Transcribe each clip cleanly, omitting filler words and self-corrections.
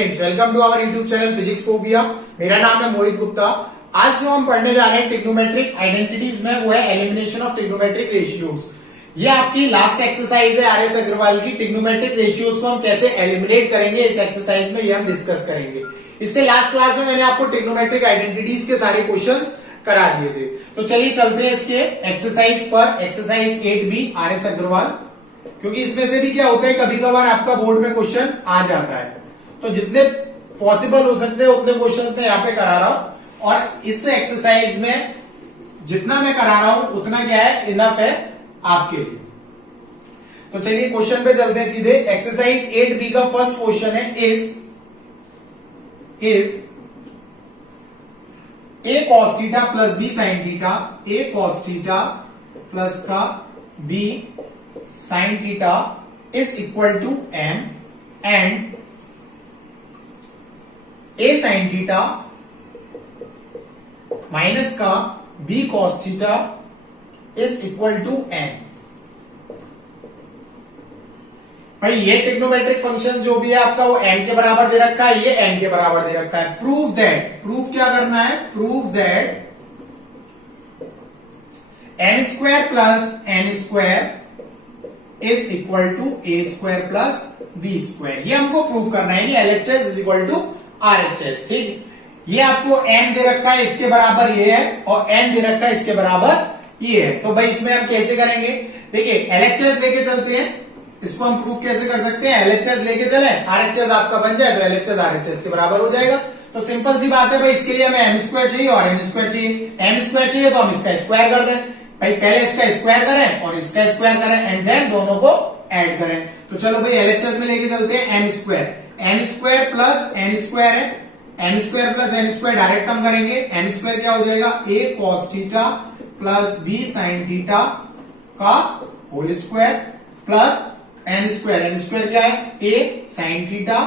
Students, welcome to our YouTube channel Physics Phobia. मेरा नाम है मोहित गुप्ता। आज जो हम पढ़ने जा रहे हैं ट्रिग्नोमेट्रिक आइडेंटिटीज में, वो है एलिमिनेशन ऑफ ट्रिग्नोमेट्रिक रेशियोज। ये आपकी लास्ट एक्सरसाइज है आर एस अग्रवाल की। ट्रिग्नोमेट्रिक रेशियोज को हम कैसे एलिमिनेट करेंगे इस एक्सरसाइज में, ये हम डिस्कस करेंगे। इससे लास्ट क्लास में मैंने आपको ट्रिग्नोमेट्रिक आइडेंटिटीज के सारे क्वेश्चंस करा दिए थे। तो चलिए चलते हैं इसके एक्सरसाइज पर। Exercise 8B R S Agarwal, क्योंकि इसमें से भी क्या होता है, कभी कभार आपका बोर्ड में क्वेश्चन आ जाता है। तो जितने पॉसिबल हो सकते हैं उतने क्वेश्चंस मैं यहाँ पे करा रहा हूं, और इस एक्सरसाइज में जितना मैं करा रहा हूं उतना क्या है, इनफ है आपके लिए। तो चलिए क्वेश्चन पे चलते हैं सीधे। एक्सरसाइज 8B का फर्स्ट क्वेश्चन है, if a cos theta plus b sin theta, a cos theta plus का b sin theta is equal to m and a sin theta minus का b cos theta is equal to n। भाई ये trigonometric function जो भी है आपका, वो m के बराबर दे रखा है, ये n के बराबर दे रखा है। प्रूव दैट, प्रूव क्या करना है, prove that m square plus n square is equal to a square plus b square. ये हमको प्रूव करना है, LHS is equal to RHS। ठीक, ये आपको m दे रखा है, इसके बराबर ये है, और n दे रखा है, इसके बराबर ये है। तो भाई इसमें हम कैसे करेंगे, देखिए LHS लेके चलते हैं। इसको हम प्रूफ कैसे कर सकते हैं, LHS लेके चले, RHS आपका बन जाए तो LHS RHS के बराबर हो जाएगा। तो सिंपल सी बात है भाई, इसके लिए हमें m स्क्वायर चाहिए और n स्क्वायर चाहिए। m स्क्वायर चाहिए तो हम इसका स्क्वायर कर दें। भाई पहले इसका स्क्वायर करें और इसका स्क्वायर करें, एंड देन दोनों को ऐड करें। तो चलो भाई LHS में लेके चलते हैं m square. m square plus n square है, m square plus n square direct हम करेंगे। m स्क्वायर क्या हो जाएगा, a cos theta plus b sin theta का whole square plus n square क्या है, a sin थीटा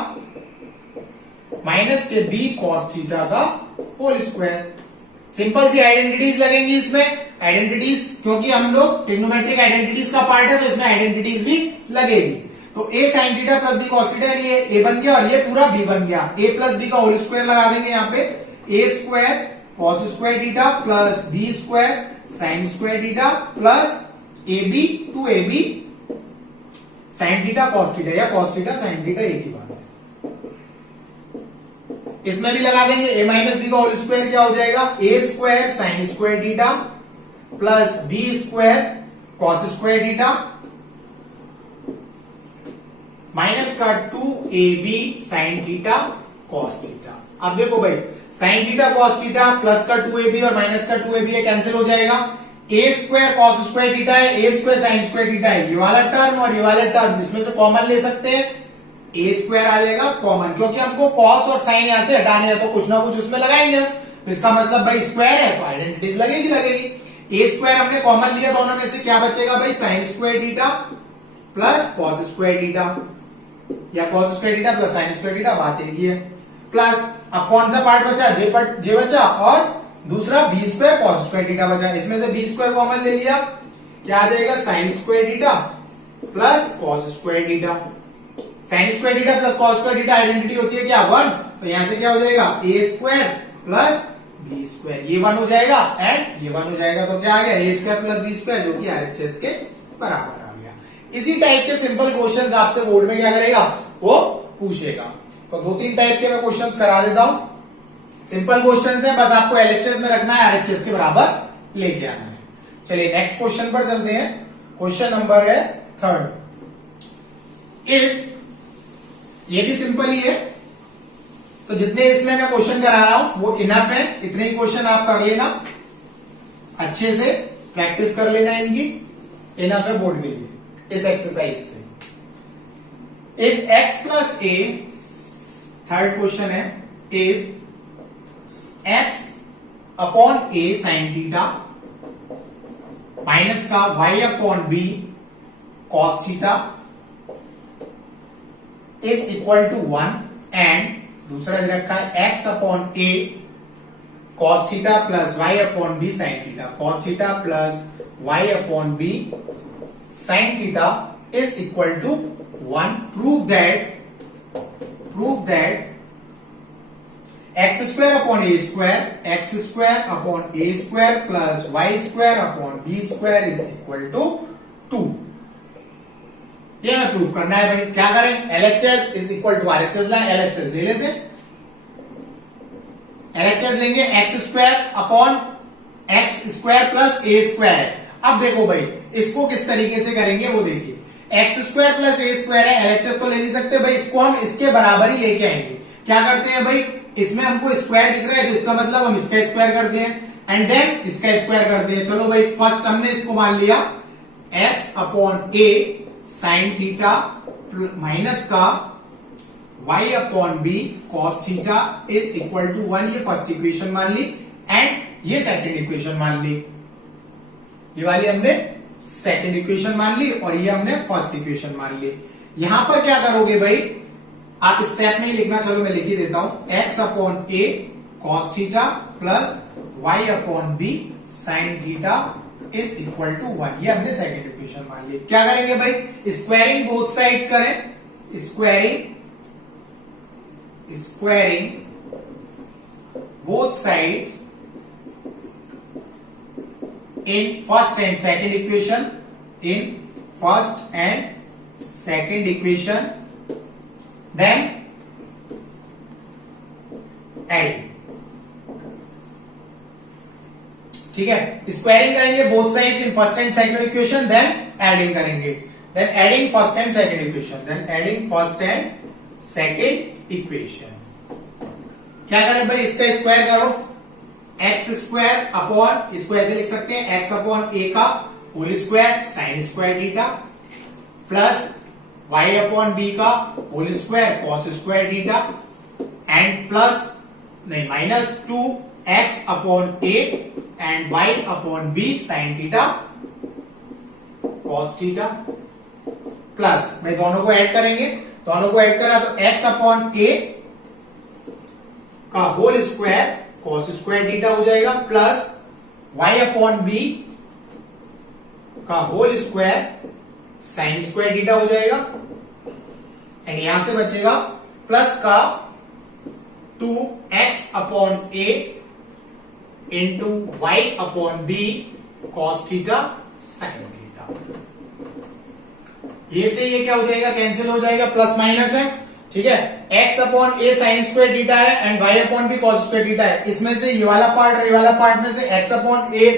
माइनस के b cos थीटा का होल स्क्वायर। सिंपल सी आइडेंटिटीज लगेंगी इसमें, आइडेंटिटीज, क्योंकि हम लोग ट्रिग्नोमेट्रिक आइडेंटिटीज का पार्ट है तो इसमें आइडेंटिटीज भी लगेगी। तो a sin theta plus b cos theta, ये a बन गया और ये पूरा b बन गया। a प्लस b का होल स्क्वायर लगा देंगे यहाँ पे, a square cos square theta plus b square sin square theta plus ab two ab sine theta cos theta, या कॉस थीटा साइन थीटा, एक ही बात है। इसमें भी लगा देंगे a माइनस बी का होल स्क्वायर क्या हो जाएगा, a square sine square theta plus b square cos square theta minus का 2ab sine theta cos theta. अब देखो भाई, sine theta cos theta plus का 2ab और माइनस का 2ab कैंसिल हो जाएगा। ए स्क्वायर कॉस स्क्वायर थीटा है, ए स्क्वायर साइन स्क्वायर थीटा है, ये वाला टर्म और ये वाला टर्म, इसमें से कॉमन ले सकते हैं, ए स्क्वायर आ जाएगा कॉमन, क्योंकि हमको कॉस और साइन यहां से हटाने हैं तो कुछ ना कुछ उसमें लगाएंगे। तो इसका मतलब भाई स्क्वायर है तो आइडेंटिटीज लगेगी। ए स्क्वायर हमने कॉमन लिया, दोनों में से क्या बचेगा भाई, sine square theta plus cos square theta, या cos square theta plus sine square theta, बात एक ही है। प्लस अब कौन सा पार्ट बचा, जे बचा, और दूसरा B square cos square theta बचा। इसमें से बी स्क्वायर कॉमन ले लिया, क्या आ जाएगा, sine square theta plus cos square theta. Sign square theta plus cos square theta identity होती है क्या, 1। तो यहां से क्या हो जाएगा, ए स्क्वायर प्लस बी स्क्वायर, ये 1 हो जाएगा एंड ये 1 हो जाएगा। तो क्या आ गया, ए स्क्वायर प्लस बी स्क्वायर, जो कि RHS के बराबर आ गया। इसी टाइप के सिंपल क्वेश्चन आपसे बोर्ड में क्या करेगा, वो पूछेगा। तो 2-3 टाइप के मैं क्वेश्चन करा देता हूं। सिंपल क्वेश्चन है, बस आपको LHS में रखना है, RHS के बराबर लेके आना है। चलिए नेक्स्ट क्वेश्चन पर चलते हैं। क्वेश्चन नंबर है 3rd। इफ, ये भी सिंपल ही है, तो जितने इसमें मैं क्वेश्चन करा रहा हूं वो इनफ है, इतने ही क्वेश्चन आप कर लेना, अच्छे से प्रैक्टिस कर लेना इनकी, इनफ है बोर्ड के लिए इस एक्सरसाइज से। If x plus a, 3rd question है, if x upon a sine theta minus का y upon b cos theta is equal to 1, and दूसरा दे रखा है x upon a cos theta plus y upon b sine theta, cos theta plus y upon b sine theta is equal to 1। Prove that X square upon A square plus Y square upon B square is equal to 2। ये हमें prove करना है भाई। क्या करें, LHS is equal to RHS ला, LHS ले लेते हैं। एलएचएस लेंगे X square upon X square plus A square है। अब देखो भाई इसको किस तरीके से करेंगे वो देखिए, x square plus A square है, एलएचएस तो ले नहीं सकते भाई, इसको हम इसके बराबर ही लेके आएंगे। क्या करते हैं भाई, इसमें हमको स्क्वायर दिख रहा है तो इसका मतलब हम इसका स्क्वायर करते हैं एंड देन इसका स्क्वायर करते हैं। चलो भाई फर्स्ट हमने इसको मान लिया X upon A sine theta minus का y upon B cos theta is equal to 1, ये फर्स्ट इक्वेशन मान ली एंड ये सेकंड इक्वेशन मान ली। ये वाली हमने सेकंड इक्वेशन मान ली और ये हमने फर्स्ट इक्वेशन मान ली। यहां पर क्या करोगे भाई, आप स्टेप में ही लिखना, चलो मैं लिख ही देता हूं, x upon A cos theta plus y upon B sine theta is equal to 1, ये हमने सेकंड इक्वेशन मान ली। क्या करेंगे भाई, स्क्वायरिंग बोथ साइड्स करें, squaring both sides in first and second equation, then adding। ठीक है, स्क्वायरिंग करेंगे both sides in first and second equation, then adding करेंगे, then adding first and second equation, then adding first and second equation. क्या करें भाई, इसका square करो, x square upon, इसको ऐसे लिख सकते हैं एक्स अपॉन ए का whole square sine square theta plus y upon B का whole square cos square theta and plus नहीं minus 2 x upon a and y upon B sine theta cos theta plus में दोनों को add करेंगे, दोनों को add करा तो x अपॉन ए का whole square cos square theta हो जाएगा प्लस y अपॉन बी का whole square sine square theta हो जाएगा एंड यहां से बचेगा प्लस का 2x upon a into y upon B cos theta sine theta. ये से ये क्या हो जाएगा, कैंसिल हो जाएगा, प्लस माइनस है। ठीक है, x upon A sine square theta है and y upon B cos square theta है। इसमें से ये वाला पार्ट और ये वाला पार्ट में से x अपॉन ए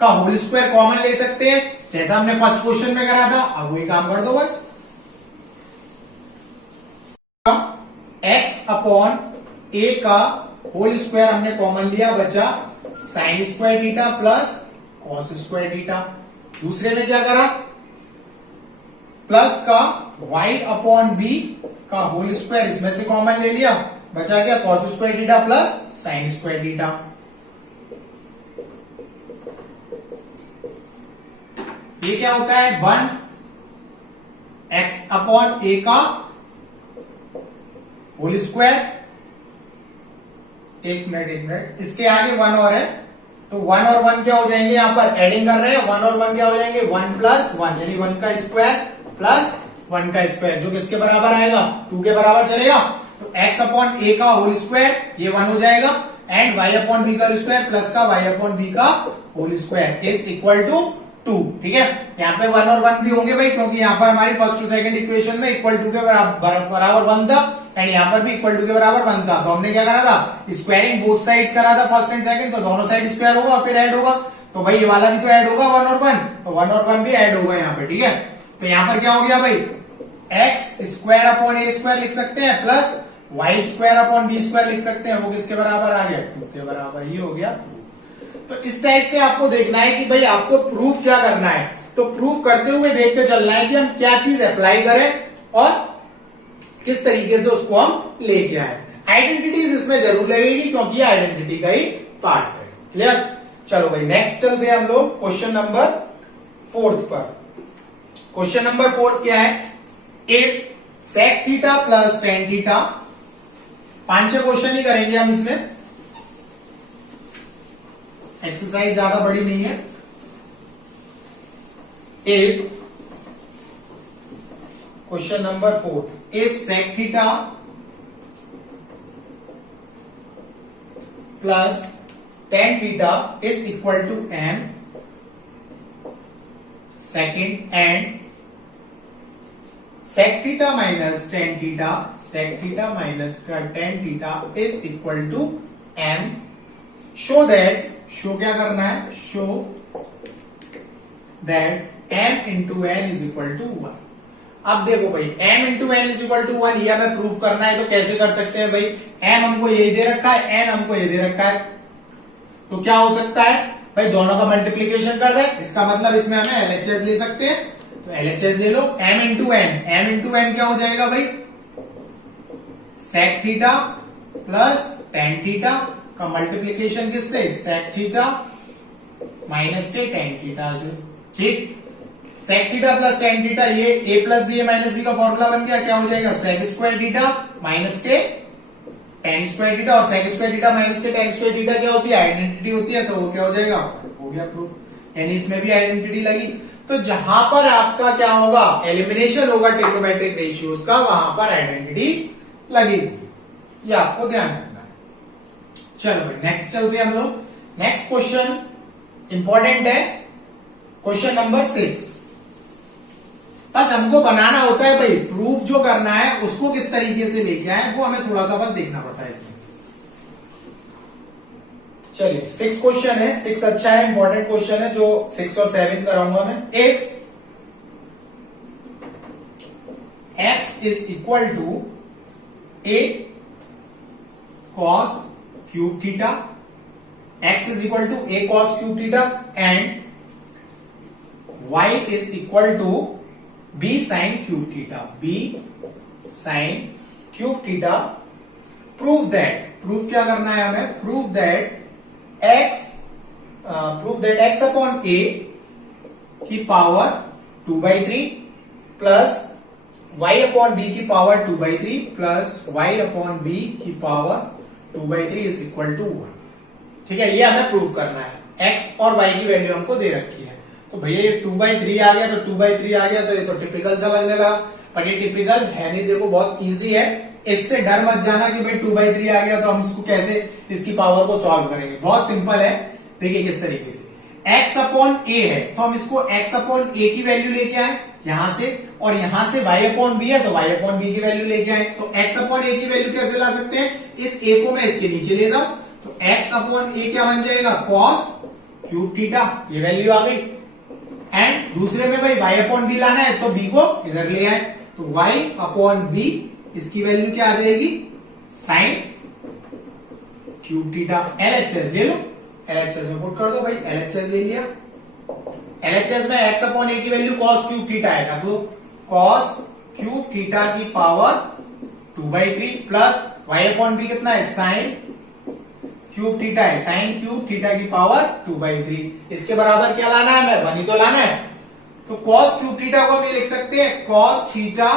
का होल स्क्वायर कॉमन ले सकते हैं, जैसा हमने फर्स्ट क्वेश्चन में करा था। अब वही काम कर दो बस, x अपॉन ए का होल स्क्वायर हमने कॉमन लिया, बचा sign square theta plus cos square theta. दूसरे में क्या करा, प्लस का y अपॉन बी का होल स्क्वायर इसमें से कॉमन ले लिया, बचा क्या cos square theta plus sine square theta. ये क्या होता है, 1 x अपॉन ए का होल स्क्वायर, एक मिनट, इसके आगे 1 और है तो 1 और 1 क्या हो जाएंगे, यहां पर एडिंग कर रहे हैं, 1 और 1 क्या हो जाएंगे 1 प्लस 1, यानी 1 का स्क्वायर प्लस 1 का स्क्वायर, जो किसके बराबर आएगा 2 के बराबर चलेगा। तो x अपॉन ए का होल स्क्वायर ये 1 हो जाएगा एंड y अपॉन बी का स्क्वायर प्लस का y अपॉन बी का whole square is equal to 2। ठीक है, यहाँ पे 1 और 1 भी होंगे भाई, क्योंकि यहाँ पर हमारी फर्स्ट और सेकंड इक्वेशन में इक्वल टू के बराबर 1 था एंड यहाँ पर भी इक्वल टू के बराबर 1 था। तो हमने क्या करा था, स्क्वायरिंग बोथ साइड्स करा था फर्स्ट एंड सेकंड, तो दोनों साइड स्क्वायर होगा फिर ऐड होगा, तो भाई ये वाला भी तो ऐड होगा 1 और 1, तो 1 और 1 भी ऐड होगा यहाँ पे। ठीक है, तो यहाँ पर क्या हो गया भाई, X square upon A square लिख सकते हैं plus Y square upon B square लिख सकते हैं, वो किसके बराबर आ गया 2 के बराबर, ये हो गया। तो इस टाइप से आपको देखना है कि भाई आपको प्रूफ क्या करना है, तो प्रूफ करते हुए देखते चलना है कि हम क्या चीज अप्लाई करें और किस तरीके से उसको हम लेके आए। आइडेंटिटीज इसमें जरूर लगेगी क्योंकि ये आइडेंटिटी का ही पार्ट है। क्लियर, चलो भाई नेक्स्ट चलते हैं हम लोग क्वेश्चन नंबर 4 पर। क्वेश्चन नंबर 4 क्या है, if sec theta plus tan theta, 5-6 question ही करेंगे हम इसमें, एक्सरसाइज ज्यादा बड़ी नहीं है। If question number 4, if sec theta plus tan theta is equal to m second and sec theta minus tan theta sec theta minus का tan theta is equal to m। Show that, show क्या करना है, show that m into N is equal to 1। अब देखो भाई m into N is equal to 1 ये हमें prove करना है, तो कैसे कर सकते हैं भाई, m हमको ये दे रखा है, n हमको ये दे रखा है, तो क्या हो सकता है भाई दोनों का मल्टीप्लीकेशन कर दे, इसका मतलब इसमें हमें एलएचएस ले सकते हैं, तो एलएचएस ले लो। m इंटू एन क्या हो जाएगा भाई, sec theta plus tan theta का मल्टीप्लीकेशन किससे, sec थीटा माइनस के tan थीटा से, ठीक। sec theta plus tan theta ये a plus B minus B का फॉर्मूला बन गया, क्या हो जाएगा sec स्क्वायर थीटा माइनस के tan स्क्वायर थीटा, और sec स्क्वायर थीटा माइनस के tan स्क्वायर थीटा क्या होती है, आइडेंटिटी होती है, तो वो क्या हो जाएगा, हो गया प्रूफ, यानी इसमें भी आइडेंटिटी लगी। तो जहां पर आपका क्या होगा, एलिमिनेशन होगा ट्रिग्नोमेट्रिक रेशियोज का, वहां पर आइडेंटिटी लगेगी, ये आपको ध्यान रखना है। चलो भाई नेक्स्ट चलते हैं हम लोग, नेक्स्ट क्वेश्चन इंपॉर्टेंट है, क्वेश्चन नंबर 6। बस हमको बनाना होता है भाई, प्रूफ जो करना है उसको किस तरीके से लेके आए वो हमें थोड़ा सा बस देखना पड़ता है इसमें। चलिए 6 क्वेश्चन है, 6 अच्छा है, इंपॉर्टेंट क्वेश्चन है, जो 6 और 7 कराऊंगा मैं। If x is equal to a cos cube theta, x is equal to a cos cube theta and y is equal to b sin cube theta, b sin cube theta, prove that, proof क्या करना है हमें, prove that x upon a की power 2/3 plus y upon b की power 2/3 plus y upon b की power 2/3 is equal to 1। ठीक है, ये हमें प्रूव करना है, x और y की वैल्यू हमको दे रखी है, तो भैया ये 2/3 आ गया, तो 2/3 आ गया, तो ये तो टिपिकल सा लगने लगा, पर ये टिपिकल है नहीं, देखो बहुत इजी है, इससे डर मत जाना कि भाई 2/3 आ गया तो हम इसको कैसे इसकी पावर को सॉल्व करेंगे, बहुत सिंपल है। देखिए किस तरीके से, x अपॉन a है तो हम इसको x अपॉन a की वैल्यू लेके आए यहां से, और यहां से y अपॉन b है तो y अपॉन b की वैल्यू लेके आए, तो x अपॉन a की वैल्यू कैसे ला सकते हैं, इस a को मैं इसके नीचे ले जाऊं, तो x अपॉन a क्या बन जाएगा, cos क्यूब थीटा, ये वैल्यू आ गई, एंड दूसरे में भाई y अपॉन b लाना है तो b को इधर ले आए, तो y अपॉन b इसकी वैल्यू क्या आ जाएगी, साइन क्यूब थीटा। एलएचएस ले लो, एलएचएस में पुट कर दो भाई, एलएचएस ले लिया, एलएचएस में x अपॉन a की वैल्यू cos क्यूब थीटा है, तो cos क्यूब थीटा की power 2/3 plus y upon b कितना है, साइन क्यूब थीटा है, साइन क्यूब थीटा की पावर 2/3, इसके बराबर क्या लाना है, हमें 1 ही तो लाना है, तो cos क्यूब थीटा को हम ये लिख सकते हैं cos थीटा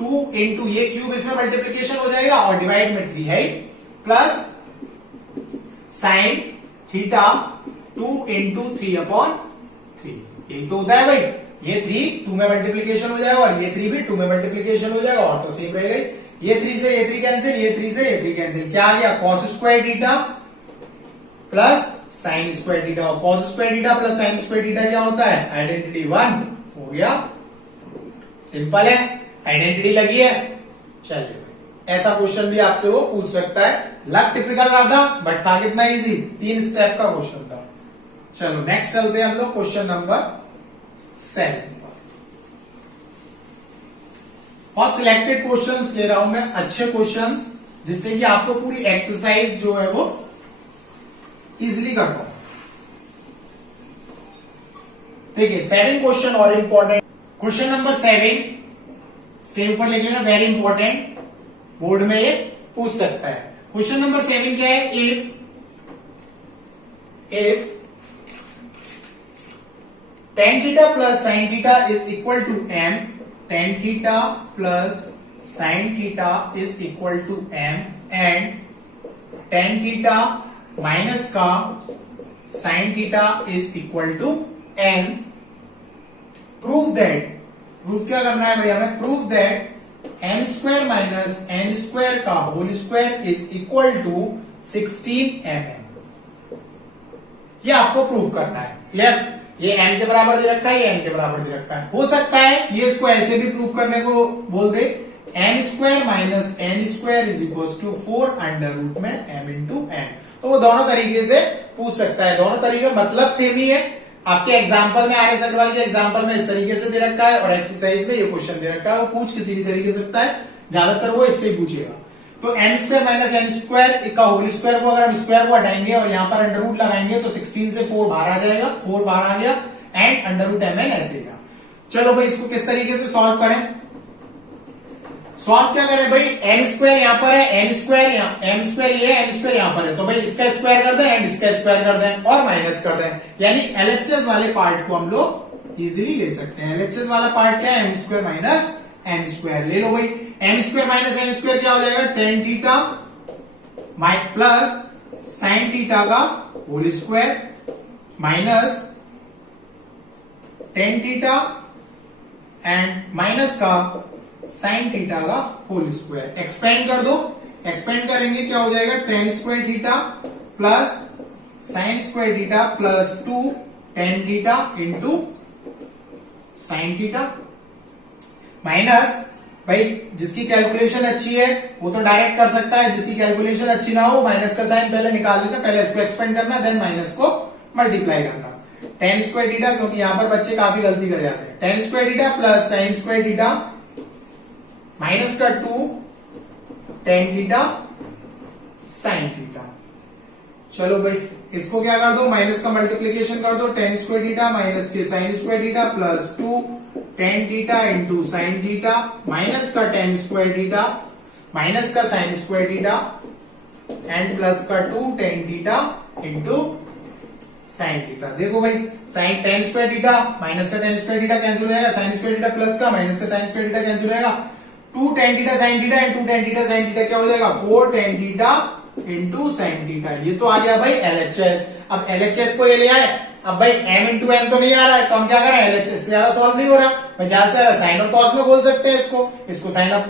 2 इंटू ये क्यूब इसमें मल्टीप्लीकेशन हो जाएगा और डिवाइड में 3 है, plus sine theta 2 into 3 upon 3, यही तो होता है भाई, ये 3 2 में मल्टीप्लीकेशन हो जाएगा और ये 3 भी 2 में मल्टीप्लीकेशन हो जाएगा, और तो सेम रहेगा, ये 3 से ये 3 कैंसिल, ये 3 से ये 3 कैंसिल, क्या आ गया cos square theta plus sine square theta, और cos square theta plus sine square theta क्या होता है, आइडेंटिटी 1 हो गया, सिंपल है, आइडेंटिटी लगी है। चलिए ऐसा क्वेश्चन भी आपसे वो पूछ सकता है, लग टिपिकल रहा था बट था कितना इजी, 3 स्टेप का क्वेश्चन था। चलो नेक्स्ट चलते हैं हम लोग क्वेश्चन नंबर 7। बहुत सिलेक्टेड क्वेश्चंस ले रहा हूं मैं, अच्छे क्वेश्चंस, जिससे कि आपको पूरी एक्सरसाइज जो है वो इजीली कर पाओ। देखिए 7 क्वेश्चन और इंपॉर्टेंट, क्वेश्चन नंबर 7 इसके ऊपर लिख लेना, वेरी इंपॉर्टेंट, बोर्ड में ये पूछ सकता है। क्वेश्चन नंबर 7 क्या है, if tan theta plus sine theta is equal to m, tan theta plus sine theta is equal to m, and tan theta minus का sine theta is equal to n, prove that, proof क्या करना है भैया हमें, prove that m square minus n square का whole square is equal to 16 mm। ये आपको prove करना है। क्लियर? ये m के बराबर दे रखा है, ये n के बराबर दे रखा है। हो सकता है ये इसको ऐसे भी प्रूव करने को बोल दे, n square minus n square is equal to 4 under root में m इंटू n। तो वो दोनों तरीके से पूछ सकता है, दोनों तरीके मतलब सेम ही है। आपके एग्जाम्पल में, आर एस अग्रवाल के एग्जाम्पल में इस तरीके से दे रखा है और एक्सरसाइज में ये क्वेश्चन दे रखा है। वो पूछ किसी भी तरीके से सकता है, ज्यादातर वो इससे पूछेगा। तो n square minus n square का होल स्क्वायर को अगर हम स्क्वायर को हटाएंगे और यहाँ पर अंडर रूट लगाएंगे तो 16 से 4 बाहर आ जाएगा, 4 बाहर आ गया एंड अंडर रूट mn ऐसे का। चलो भाई इसको किस तरीके से सॉल्व करें? सॉल्व क्या करें भाई? n स्क्वायर यहाँ पर है, n स्क्वायर यहाँ, m स्क्वायर ये है, n स्क्वायर यहाँ पर है, तो भाई इसका स्क्वायर कर दें एंड इसका स्क्वायर कर दें और माइनस कर दें, यानी LHS वाले पार्ट को हम लोग इजीली ले सकते हैं। LHS वाला पार्ट क्या है? m square minus n square. ले लो भाई, m square minus n square क्या हो जाएगा? tan theta plus sine theta का whole square minus tan theta and minus का साइन थीटा का होल स्क्वायर। एक्सपेंड कर दो, एक्सपेंड करेंगे क्या हो जाएगा? tan square theta plus sine square theta plus 2 tan theta into sine theta minus, भाई जिसकी कैलकुलेशन अच्छी है वो तो डायरेक्ट कर सकता है, जिसकी कैलकुलेशन अच्छी ना हो माइनस का साइन पहले निकाल लेना, पहले इसको एक्सपेंड करना देन माइनस को मल्टीप्लाई करना। tan स्क्वायर थीटा, क्योंकि यहां पर बच्चे काफी गलती कर जाते हैं, tan square theta plus sine square theta minus का 2 tan थीटा साइन थीटा। चलो भाई इसको क्या कर दो? माइनस का मल्टीप्लीकेशन कर दो, tan स्क्वायर थीटा माइनस के sine square theta plus 2 tan theta into sine theta minus का tan स्क्वायर थीटा माइनस का sine square theta and plus का 2 tan theta into sine theta. देखो भाई sine tan square theta minus का tan square theta cancel हो जाएगा, sine square theta plus का minus का साइन स्क्वायर थीटा कैंसिल हो जाएगा, 2 tan theta sine theta and 2 tan theta sine theta क्या हो जाएगा? 4 tan theta into sine theta. ये तो आ गया भाई LHS। अब LHS को ये ले आए, अब भाई m इंटू n तो नहीं आ रहा है, तो हम क्या करें? LHS से ज्यादा सॉल्व नहीं हो रहा, भाई ज्यादा से ज्यादा साइन और कॉस में खोल सकते हैं इसको साइन अप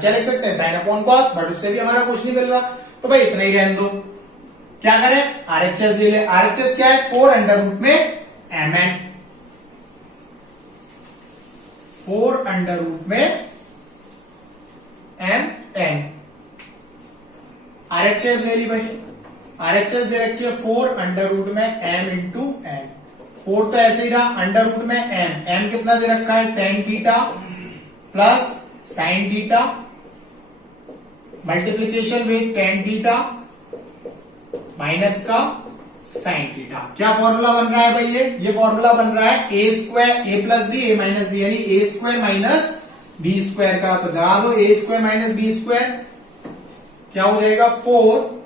क्या लिख सकते हैं? साइन अपॉन कॉस, बट उससे भी हमारा कुछ नहीं मिल रहा, तो भाई इतना ही रहने दो। क्या करें? RHS ले ले। RHS क्या है? 4 अंडर रूट में mn, 4 अंडर रूट में mn। RHS ले ली भाई, RHS दे रखी है 4 अंडर रूट में m इंटू n। 4 तो ऐसे ही रहा, अंडर रूट में m कितना दे रखा है? tan theta plus sine theta multiplication with tan theta minus का साइन थीटा। क्या फॉर्मूला बन रहा है भाई? ये फॉर्मूला बन रहा है a square a plus B a minus B, यानी a square minus B square का। तो लगा दो a square minus B square क्या हो जाएगा? 4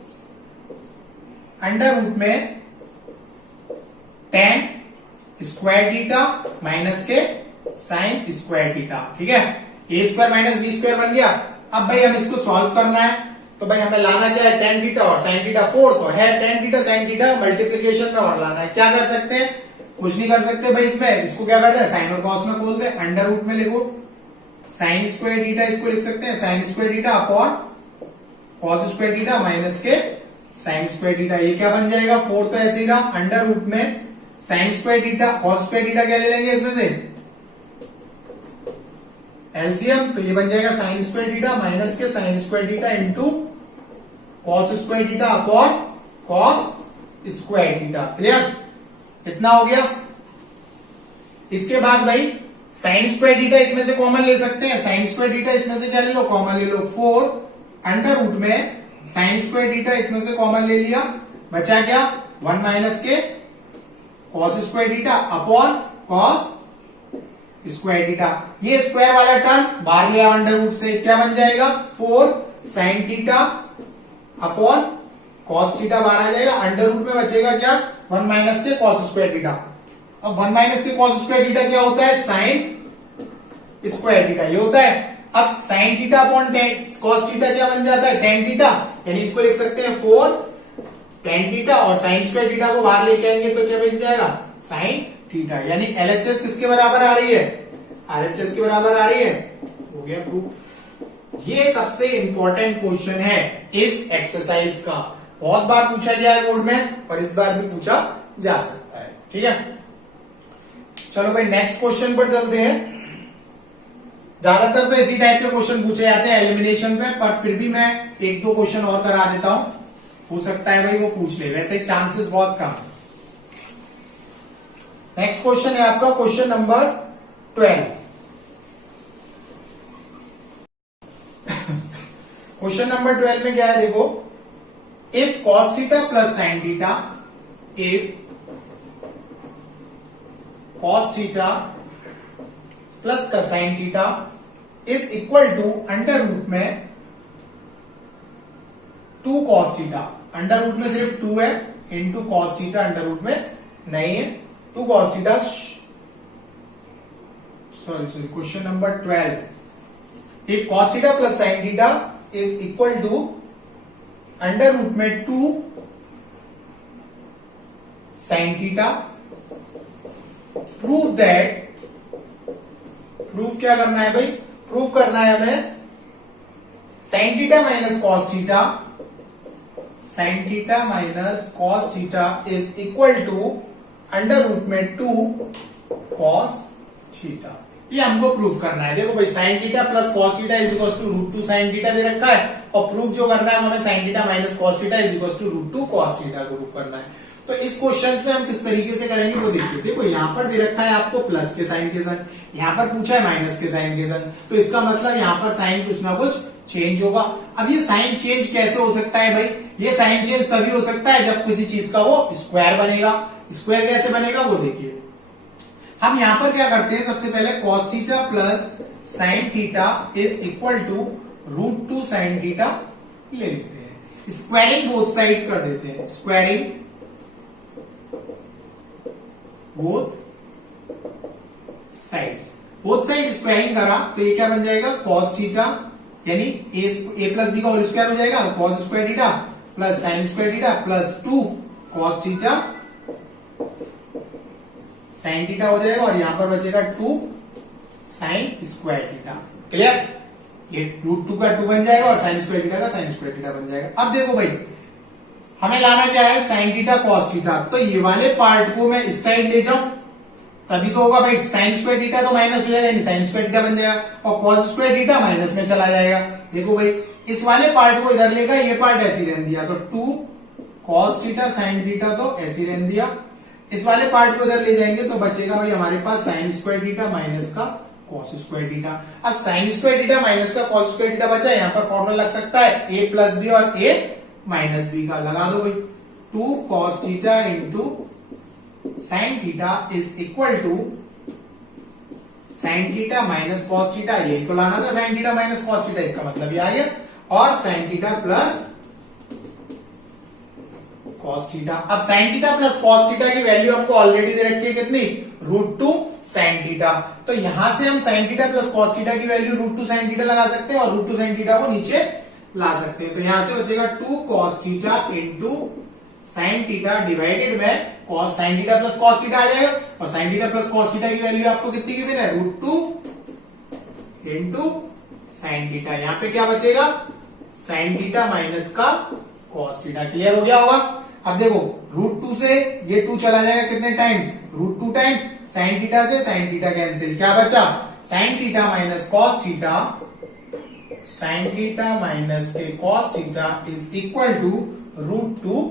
अंडर रूट में tan स्क्वायर थीटा माइनस के साइन स्क्वायर थीटा। ठीक है, a square minus B square बन गया। अब भाई हम इसको सॉल्व करना है, तो भाई हमें लाना क्या है? tan थीटा और साइन थीटा। 4 तो है tan theta sine theta multiplication में और लाना है। क्या कर सकते हैं? कुछ नहीं कर सकते भाई इसमें, इसको क्या करते हैं? साइन और कॉस में खोल दे, अंडर रूट में लिखो साइन स्क्वायर थीटा, इसको लिख सकते हैं sign square theta upon cos square theta minus के साइन स्क्वायर थीटा। ये क्या बन जाएगा? 4 तो ऐसे ही रहा, अंडर रूट में sign square theta cos square theta क्या ले लेंगे इसमें से? एलसीएम। तो ये बन जाएगा साइन स्क्वायर थीटा माइनस के sine square theta into cos square theta upon cos square theta. Clear? इतना हो गया। इसके बाद भाई साइन स्क्वायर थीटा इसमें से कॉमन ले सकते हैं, साइन स्क्वायर थीटा इसमें से क्या ले लो? कॉमन ले लो। 4 अंडर रूट में साइन स्क्वायर थीटा इसमें से कॉमन ले लिया, बचा क्या? 1 माइनस के cos square theta upon cos square theta. ये स्क्वायर वाला टर्म बाहर लिया अंडर रूट से, क्या बन जाएगा? 4 sine theta upon cos theta बाहर आ जाएगा, अंडर रूट में बचेगा क्या? 1 माइनस के कॉस स्क्वायर थीटा। अब 1 माइनस के कॉस स्क्वायर थीटा क्या होता है? साइन स्क्वायर थीटा ये होता है। अब sine theta upon cos theta क्या बन जाता है? tan थीटा, यानी इसको लिख सकते हैं 4 tan थीटा और साइन स्क्वायर थीटा को बाहर लेके आएंगे तो क्या बन जाएगा? Sine theta. यानी LHS किसके बराबर आ रही है? RHS के बराबर आ रही है। हो गया प्रूफ। ये सबसे इंपॉर्टेंट क्वेश्चन है इस एक्सरसाइज का। बहुत बार पूछा गया है बोर्ड में और इस बार भी पूछा जा सकता है। ठीक है, चलो भाई नेक्स्ट क्वेश्चन पर चलते हैं। ज्यादातर तो इसी टाइप के क्वेश्चन पूछे जाते हैं एलिमिनेशन पे, पर फिर भी मैं एक दो क्वेश्चन और करा देता हूं, हो सकता है भाई वो पूछ ले, वैसे चांसेस बहुत कम। नेक्स्ट क्वेश्चन है आपका क्वेश्चन नंबर 12। क्वेश्चन नंबर 12 में क्या है देखो, if cos theta plus sine theta, if cos theta plus का sine theta is equal to under root में 2 cos थीटा, अंडर रूट में सिर्फ 2 है, into cos theta under root में नहीं है, 2 cos theta, sorry question number 12, if cos theta plus sine theta is equal to under root में 2 sine theta, prove that, proof क्या करना है भाई, प्रूफ करना है हमें sine theta minus cos theta, sine theta minus cos theta is equal to under root में 2 cos theta. ये हमको प्रूफ करना है। देखो भाई sine theta plus cos theta is equal to root 2 sine theta दे रखा है, और प्रूफ जो करना है हमें sine theta minus cos theta is equal to root 2 cos theta को प्रूफ करना है। तो इस क्वेश्चन में हम किस तरीके से करेंगे वो देखिए। देखो यहाँ पर दे रखा है आपको प्लस के साइन के संग, यहाँ पर पूछा है माइनस के साइन के संग, तो इसका मतलब यहाँ पर साइन कुछ ना कुछ चेंज होगा। अब ये साइन चेंज कैसे हो सकता है भाई, ये साइन चेंज तभी हो सकता है जब किसी चीज का वो स्क्वायर बनेगा। स्क्वायर कैसे बनेगा वो देखिए। हम यहां पर क्या करते हैं, सबसे पहले cos theta plus sine theta is equal to root 2 sine theta ले लेते हैं, स्क्वायरिंग बोथ साइड्स कर देते हैं, squaring both sides, both side squaring करा तो ये क्या बन जाएगा cos थीटा, यानी a प्लस बी का होल स्क्वायर हो जाएगा, cos square theta plus sine square theta plus 2 cos theta sine theta हो जाएगा, और यहां पर बचेगा 2 साइन स्क्वायर थीटा। क्लियर, ये रूट 2 का 2 बन जाएगा और साइन स्क्वायर थीटा का साइन स्क्वायर थीटा बन जाएगा। अब देखो भाई हमें लाना क्या है, साइन थीटा कॉस थीटा, तो ये वाले पार्ट को मैं इस साइड ले जाऊं तभी तो होगा भाई, साइन स्क्वायर थीटा तो माइनस हो जाएगा, यानी साइन स्क्वायर थीटा बन जाएगा, और कॉस स्क्वायर थीटा माइनस में चला जाएगा। देखो भाई इस वाले पार्ट को इधर लेगा, ये पार्ट ऐसे रहने दिया, तो 2 कॉस थीटा साइन थीटा तो ऐसे रहने दिया, इस वाले पार्ट को इधर ले जाएंगे तो बचेगा भाई हमारे पास साइन स्क्वायर थीटा माइनस का कॉस स्क्वायर थीटा। अब साइन स्क्वायर थीटा माइनस का कॉस स्क्वायर थीटा बचा, यहां पर फॉर्मूला लग सकता है a प्लस बी और a माइनस बी का, लगा दो भाई, 2 cos theta into sine theta is equal to sine theta minus cos theta, यही तो लाना था sine theta minus cos theta, इसका मतलब ये आ गया, और sine theta plus cos theta. अब sine theta plus cos theta की वैल्यू हमको ऑलरेडी दे रखी है कितनी, रूट 2 साइन थीटा, तो यहां से हम sign theta plus cos theta की वैल्यू रूट 2 साइन थीटा लगा सकते हैं और रूट 2 साइन थीटा को नीचे ला सकते हैं, तो यहां से बचेगा 2 cos theta into sine theta divided by sine theta plus cos theta आ जाएगा, और sine theta plus cos theta की वैल्यू आपको कितनी गिवन है, रूट 2 इंटू साइन थीटा, यहां पे क्या बचेगा, साइन थीटा माइनस का कॉस थीटा। क्लियर हो गया होगा। अब देखो रूट 2 से ये 2 चला जाएगा कितने times, root 2 times, sine theta से साइन थीटा कैंसिल, क्या बचा, sine theta minus cos theta, sine theta minus के cos theta is equal to root 2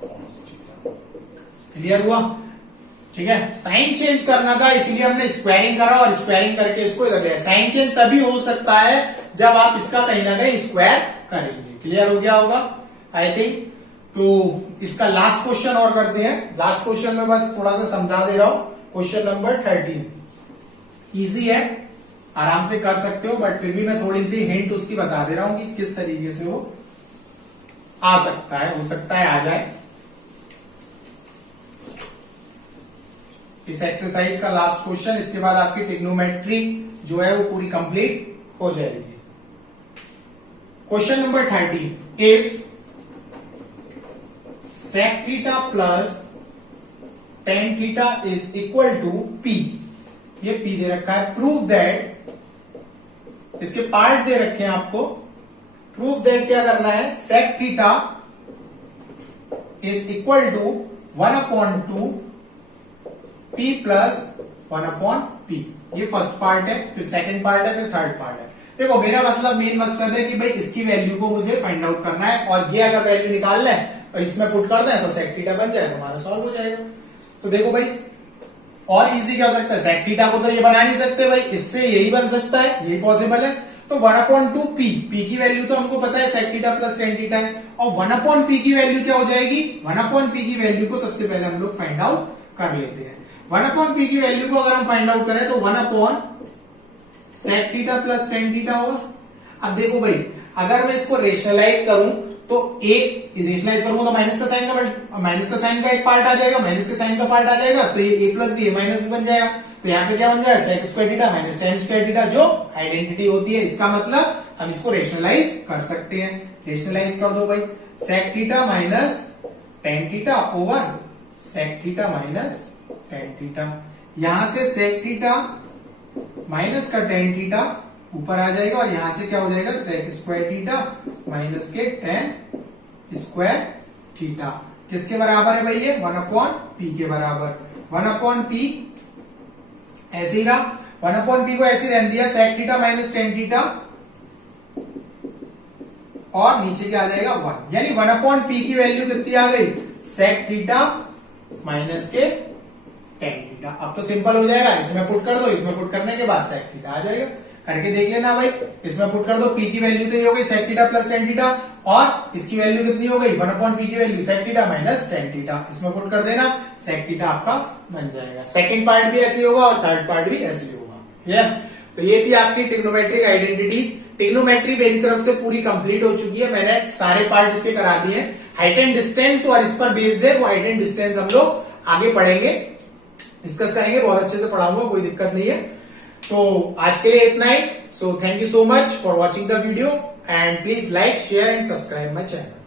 cos theta. Clear हुआ, ठीक है। साइन चेंज करना था इसलिए हमने स्क्वायरिंग करा और स्क्वायरिंग करके इसको इधर लिया। साइन चेंज तभी हो सकता है जब आप इसका कहीं ना कहीं स्क्वायर करेंगे। क्लियर हो गया होगा आई थिंक। तो इसका लास्ट क्वेश्चन और करते हैं। लास्ट क्वेश्चन में बस थोड़ा सा समझा दे रहा हूं। क्वेश्चन नंबर 13 इजी है, आराम से कर सकते हो, बट फिर भी मैं थोड़ी सी हिंट उसकी बता दे रहा हूं कि किस तरीके से वो आ सकता है, हो सकता है आ जाए। इस एक्सरसाइज का लास्ट क्वेश्चन, इसके बाद आपकी ट्रिग्नोमेट्री जो है वो पूरी कंप्लीट हो जाएगी। Question number 30, if sec theta plus tan theta is equal to P, ये P दे रखा है, प्रूव दैट, इसके पार्ट दे रखे हैं आपको, प्रूफ दैट क्या करना है, sec theta is equal to 1/2 p plus 1/p। ये फर्स्ट पार्ट है, फिर सेकंड पार्ट है, फिर थर्ड पार्ट है। देखो मेरा मतलब मेन मकसद है कि भाई इसकी वैल्यू को मुझे फाइंड आउट करना है, और ये अगर वैल्यू निकालना है और इसमें पुट कर दें तो सेक थीटा बन जाएगा, हमारा सॉल्व हो जाएगा। तो देखो भाई और इजी क्या हो सकता है, सेक थीटा को तो ये बना नहीं सकते भाई, इससे यही बन सकता है, यही पॉसिबल है। तो 1/2 p की वैल्यू तो हमको पता है sec theta plus tan theta है, और 1/p की वैल्यू क्या हो जाएगी, 1/p की वैल्यू को सबसे पहले हम लोग फाइंड आउट कर लेते हैं। 1/p की वैल्यू को अगर हम फाइंड आउट करें तो 1/sec theta plus tan theta होगा। अब देखो भाई अगर मैं इसको रेशनलाइज करूं तो एक रेशनलाइज करूंगा तो माइनस का साइन का एक पार्ट आ जाएगा, माइनस के साइन का पार्ट आ जाएगा, तो ये a plus B A minus B बन जाएगा। तो यहाँ पे क्या बन जाएगा, sec square theta minus tan square theta, जो आइडेंटिटी होती है। इसका मतलब हम इसको रेशनलाइज कर सकते हैं। रेशनलाइज कर दो भाई, sec theta minus tan theta over sec theta minus tan theta. यहां से सेक थीटा माइनस का टेन थीटा ऊपर आ जाएगा, और यहां से क्या हो जाएगा, सेक स्क्वायर थीटा माइनस के टेन स्क्वायर थीटा। किसके बराबर है भाई ये, 1/p के बराबर। 1/p ऐसे ही रहा, 1/p को ऐसे रहने दिया, sec theta minus tan theta, और नीचे क्या आ जाएगा 1, यानी 1/p की वैल्यू कितनी आ गई, सेक थीटा माइनस के टेन थीटा। अब तो सिंपल हो जाएगा, इसमें पुट कर दो, इसमें पुट करने के बाद सेक थीटा आ जाएगा। करके देख लेना भाई, इसमें पुट कर दो, p की वैल्यू तो ये हो गई sec theta plus tan theta, और इसकी वैल्यू कितनी हो गई, 1/p की value sec theta minus tan theta. इसमें पुट कर देना, सेक थीटा आपका बन जाएगा। सेकंड पार्ट भी ऐसे होगा और थर्ड पार्ट भी ऐसे ही होगा। क्लियर? तो ये थी आपकी ट्रिग्नोमेट्रिक आइडेंटिटीज। ट्रिग्नोमेट्री मेरी तरफ से पूरी कंप्लीट हो चुकी है, मैंने सारे पार्ट इसके करा दिए। हाइट एंड डिस्टेंस और इस पर बेस्ड है, वो हाइट एंड डिस्टेंस हम लोग आगे पढ़ेंगे, डिस्कस करेंगे, बहुत अच्छे से पढ़ाऊंगा, कोई दिक्कत नहीं है। तो आज के लिए इतना ही। So thank you so much for watching the video, and please like share and subscribe my channel.